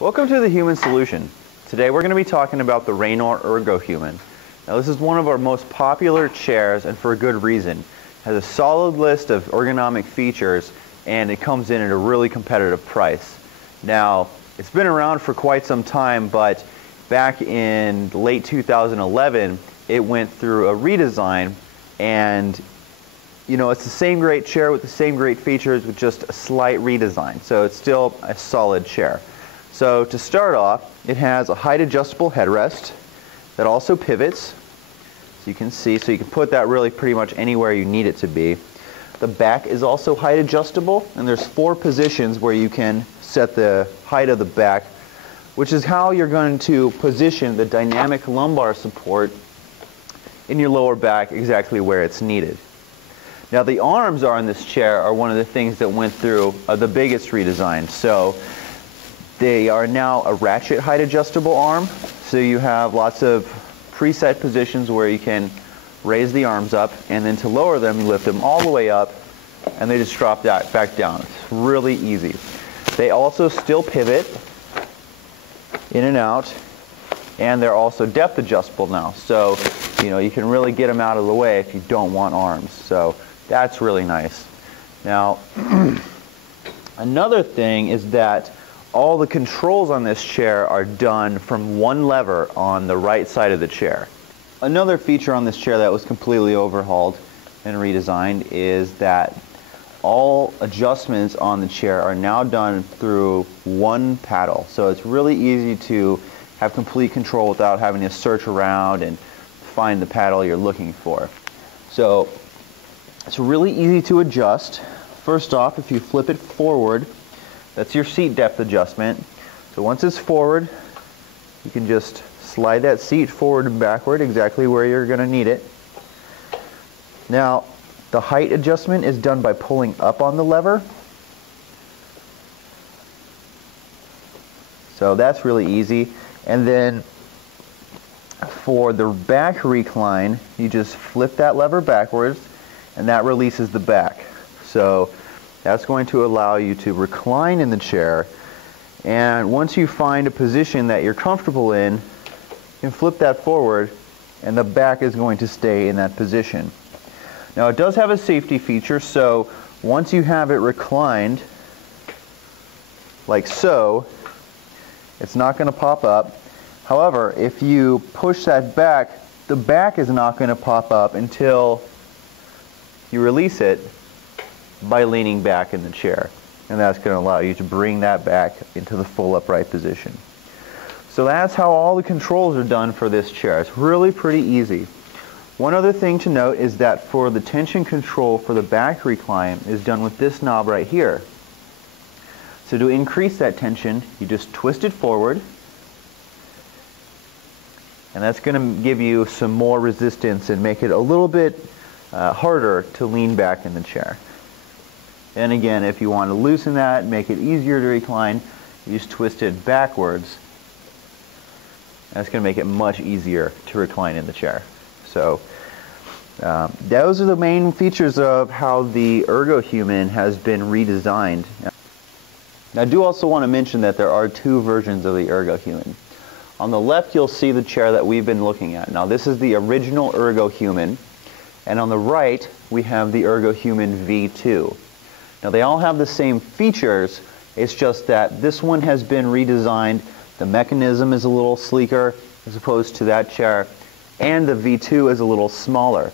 Welcome to the Human Solution. Today we're going to be talking about the Radna Ergohuman. Now this is one of our most popular chairs, and for a good reason. It has a solid list of ergonomic features and it comes in at a really competitive price. Now it's been around for quite some time, but back in late 2011 it went through a redesign, and it's the same great chair with the same great features with just a slight redesign. So it's still a solid chair. So to start off, it has a height adjustable headrest that also pivots, so you can see, so you can put that really pretty much anywhere you need it to be. The back is also height adjustable, and there's 4 positions where you can set the height of the back, which is how you're going to position the dynamic lumbar support in your lower back exactly where it's needed. Now the arms on this chair are one of the things that went through the biggest redesign. So they are now a ratchet height adjustable arm, so you have lots of preset positions where you can raise the arms up, and then to lower them you lift them all the way up and they just drop that back down. It's really easy. They also still pivot in and out, and they're also depth adjustable now, so you can really get them out of the way if you don't want arms. So that's really nice. Now another thing is that all the controls on this chair are done from one lever on the right side of the chair. Another feature on this chair that was completely overhauled and redesigned is that all adjustments on the chair are now done through one paddle. So it's really easy to have complete control without having to search around and find the paddle you're looking for. So it's really easy to adjust. First off, if you flip it forward, that's your seat depth adjustment. So once it's forward, you can just slide that seat forward and backward exactly where you're going to need it. Now, the height adjustment is done by pulling up on the lever. So that's really easy. And then for the back recline, you just flip that lever backwards and that releases the back. So that's going to allow you to recline in the chair, and once you find a position that you're comfortable in, you can flip that forward and the back is going to stay in that position. Now it does have a safety feature, so once you have it reclined like so, it's not going to pop up. However, if you push that back, the back is not going to pop up until you release it by leaning back in the chair, and that's going to allow you to bring that back into the full upright position. So that's how all the controls are done for this chair. It's really pretty easy. One other thing to note is that for the tension control for the back recline is done with this knob right here. So to increase that tension, you just twist it forward, and that's going to give you some more resistance and make it a little bit harder to lean back in the chair. And again, if you want to loosen that, make it easier to recline, you just twist it backwards. That's going to make it much easier to recline in the chair. So those are the main features of how the Ergohuman has been redesigned. Now, I do also want to mention that there are 2 versions of the Ergohuman. On the left, you'll see the chair that we've been looking at. Now, this is the original Ergohuman, and on the right, we have the Ergohuman V2. Now they all have the same features, it's just that this one has been redesigned, the mechanism is a little sleeker as opposed to that chair, and the V2 is a little smaller.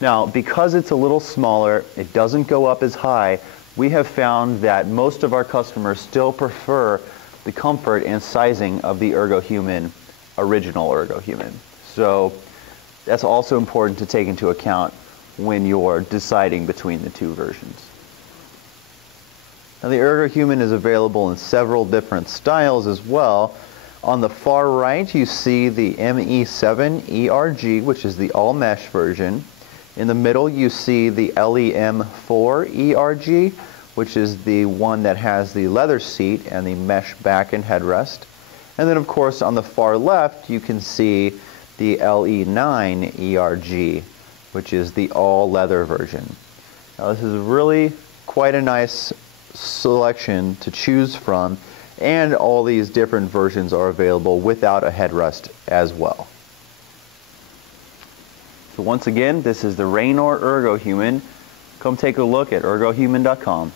Now because it's a little smaller, it doesn't go up as high, we have found that most of our customers still prefer the comfort and sizing of the Ergohuman, original Ergohuman. So that's also important to take into account when you're deciding between the 2 versions. Now the Ergohuman is available in several different styles as well. On the far right you see the ME7 ERG, which is the all mesh version. In the middle you see the LEM4 ERG, which is the one that has the leather seat and the mesh back and headrest. And then of course on the far left you can see the LE9 ERG, which is the all leather version. Now this is really quite a nice selection to choose from, And all these different versions are available without a headrest as well. So once again, this is the Raynor Ergohuman. Come take a look at ergohuman.com.